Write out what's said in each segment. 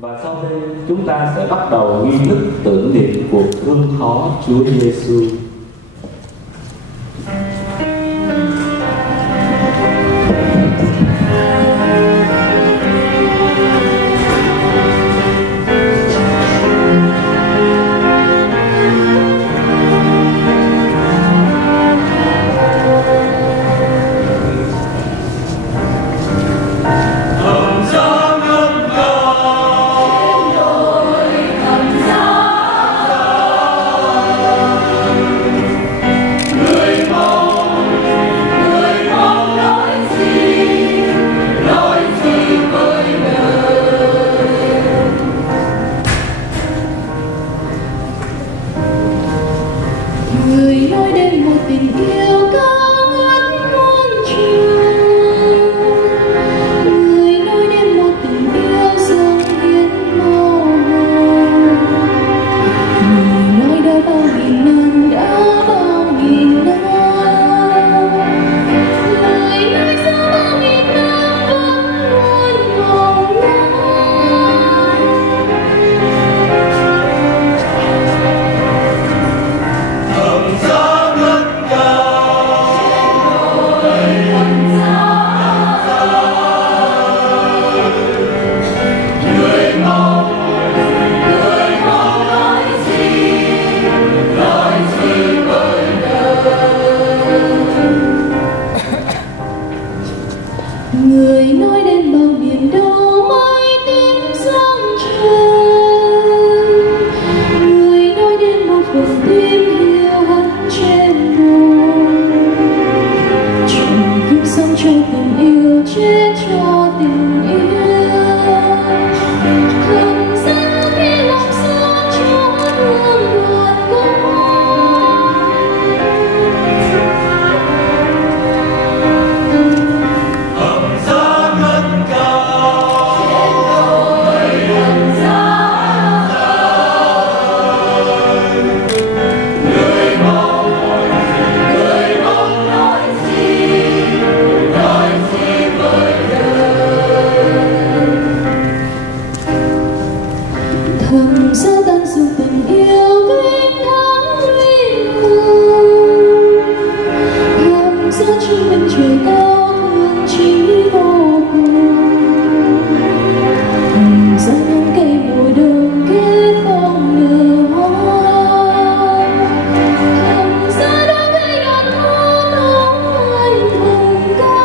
Và sau đây chúng ta sẽ bắt đầu nghi thức tưởng niệm cuộc thương khó Chúa Giêsu. Người nói đến một tình yêu cao ngất muôn trùng, người nói đến một tình yêu dâng hiến màu hồng, người nói đã bao nghìn năm, đã bao nghìn năm, người nói sau bao nghìn năm vẫn luôn mong mỏi. Người nói đến bao biển đâu mây tím giăng trời, người nói đến một vầng tim hiu hắt trên đồi, trọn kiếp sống cho tình yêu, chết cho tình yêu. Thầm giá khi lòng xưa cho hương loạt cỏ. Thầm giá tận dụng tình yêu vĩnh thắng uy ngôn, thầm giá chứng minh trời cao thương chỉ vô cùng, thầm giá nắng cây mùa đông kết bông nở hoa, thầm giá đã gây đàn thu tống anh hùng ca.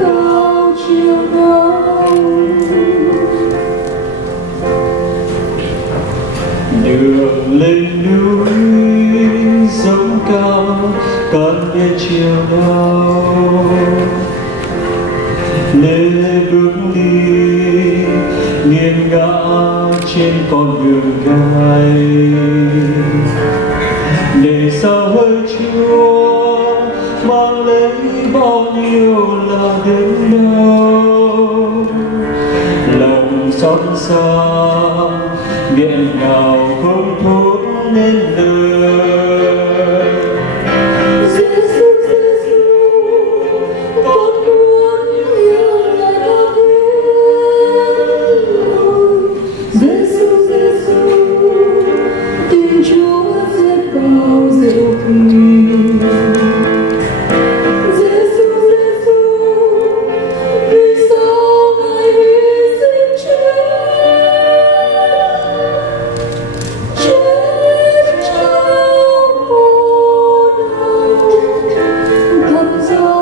cao chiều đông. Đường lên núi sông cao con biết chiều đâu, lê bước đi nghiêng ngã trên con đường gai, để sao hơi chúa mang lấy bao nhiêu là đến đâu. Lòng xót xa miệng nào không thốt nên lời. Giêsu, Giêsu, con muốn yêu Ngài tha thiết. Giêsu, Giêsu, tình Chúa sẽ bao diệu kỳ. Giêsu, Giêsu, vì sao Ngài hy sinh chết trong khổ đau, gặp gió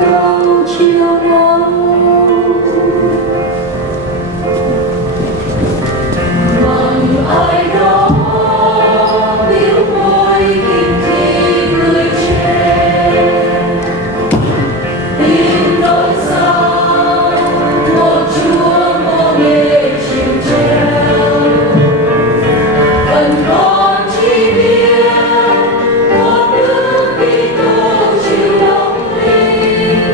cao chiều nắng. Bằng ai đó biểu môi kìm khi người chết, tìm nỗi sao một Chúa mồ mê chịu treo. Phần con chỉ biết một nước Kitô chịu đóng linh,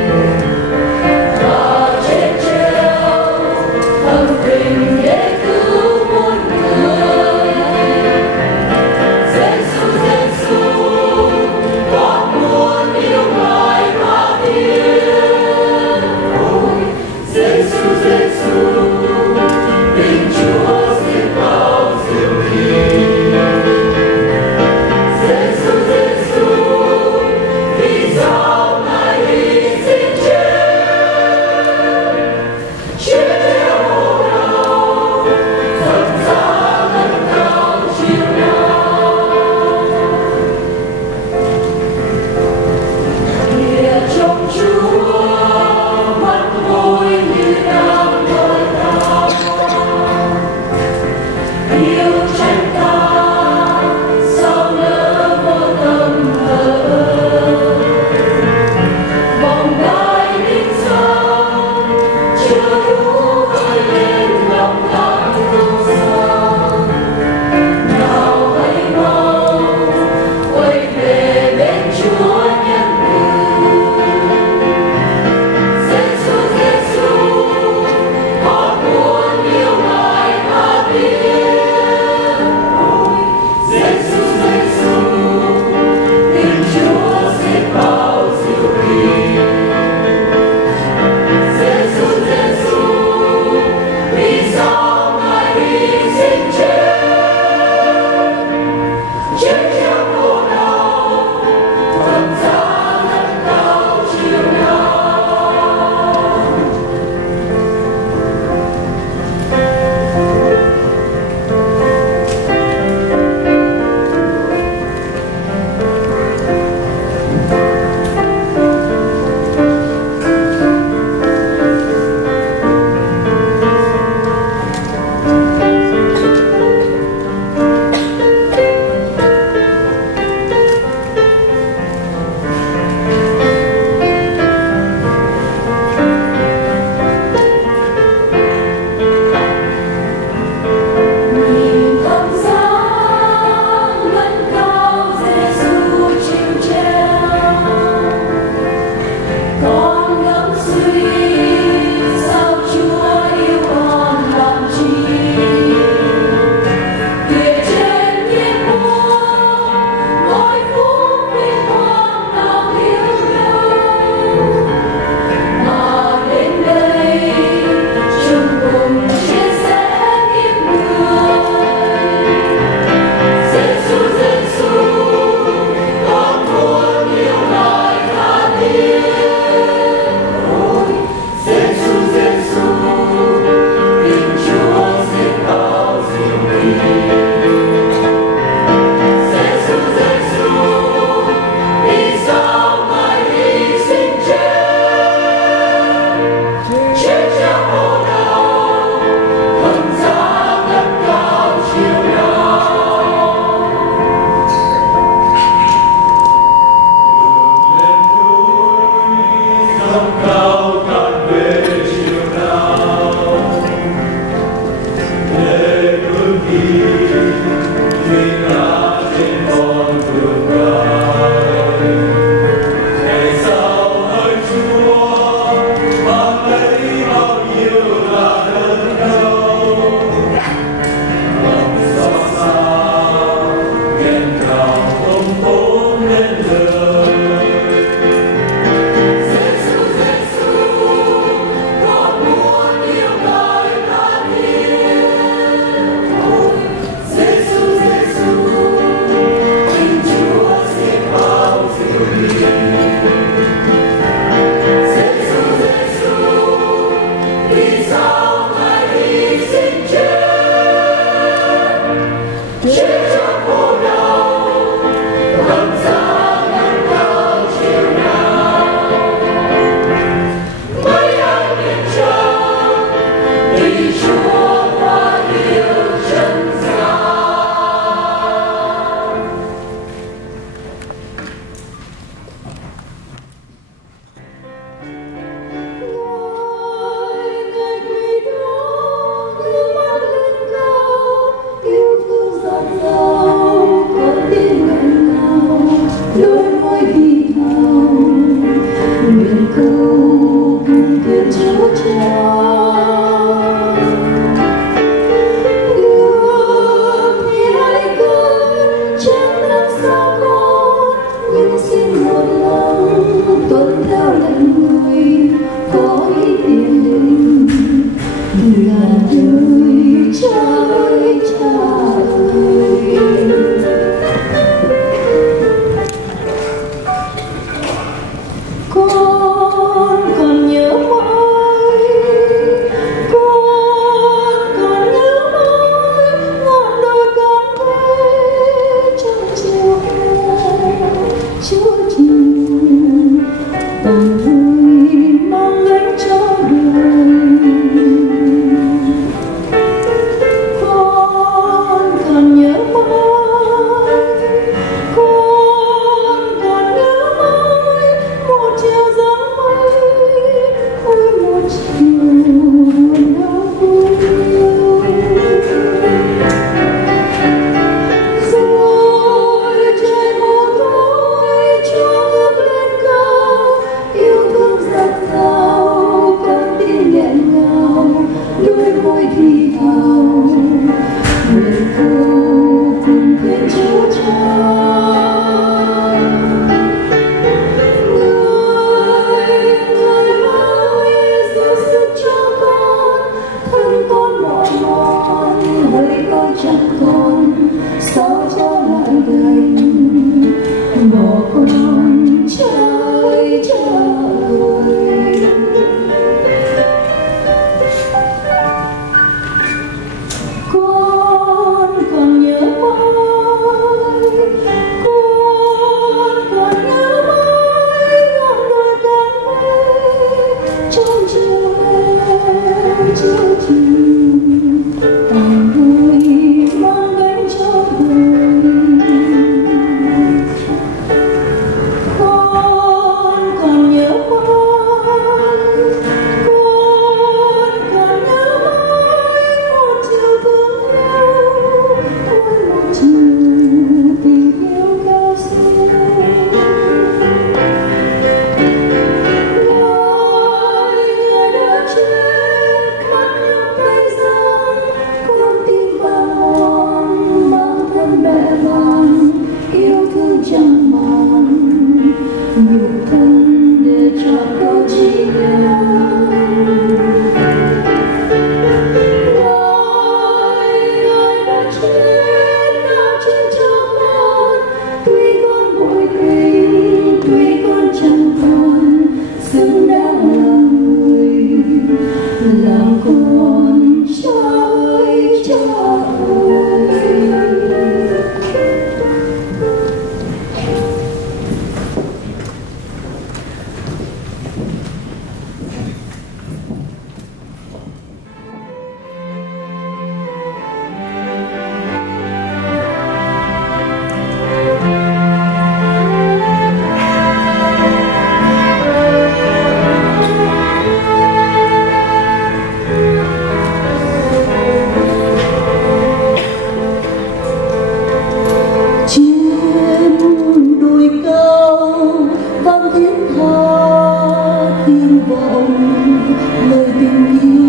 tình yêu.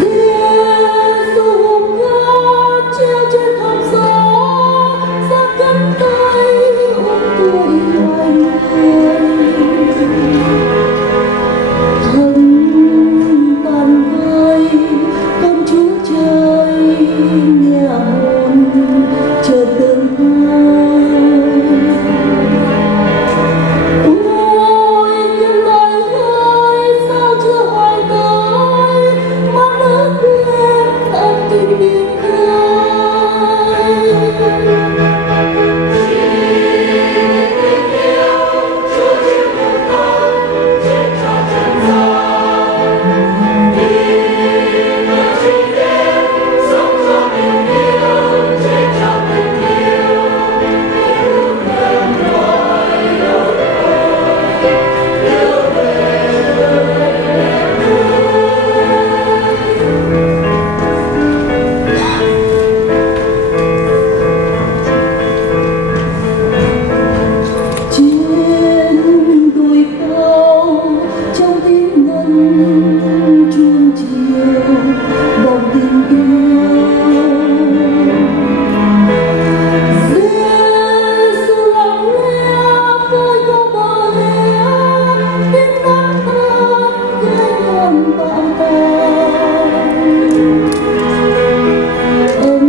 Giê-xu hùng ca treo trên thảm gió, giang cánh tay ôm tuổi loài người. Thân tàn vơi con Chúa Trời nghe hồn chợt đơn côi. Ôi những lời hỡi sao chưa hoài tới, mang ước nguyện ân tình biển khơi. Trên đồi cao trong tiếng ngân chuông chiều vòng tình yêu. Giê-xu lặng lẽ với câu bờ hè, tiếng nắng thơm ghé nhọn bão tàn. Ân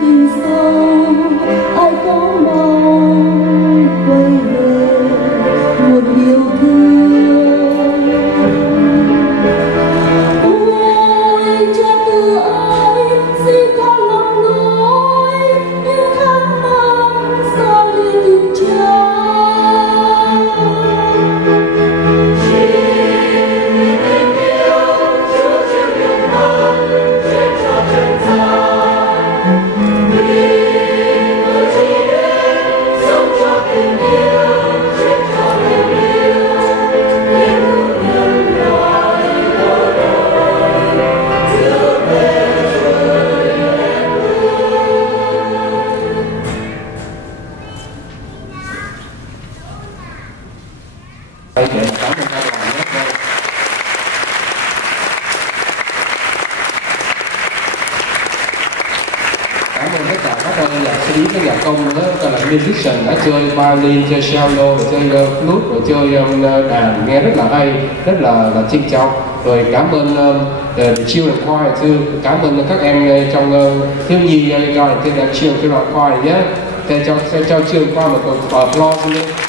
tình sâu ai có mong quay về một yêu thương. Ôi cha từ ơi xin con lòng lối, yêu tháng năm xa lìa tình cha. Đây để cảm ơn các bạn rất nhiều. Cảm ơn tất cả các nhạc sĩ, các nhạc công nữa, các là musician đã chơi violin, chơi cello, chơi flute, rồi chơi đàn nghe rất là hay, rất là trinh trọng. Rồi cảm ơn the children choir too. Cảm ơn các em trong thiếu nhi gọi là children choir nhé. Cho children choir một applause.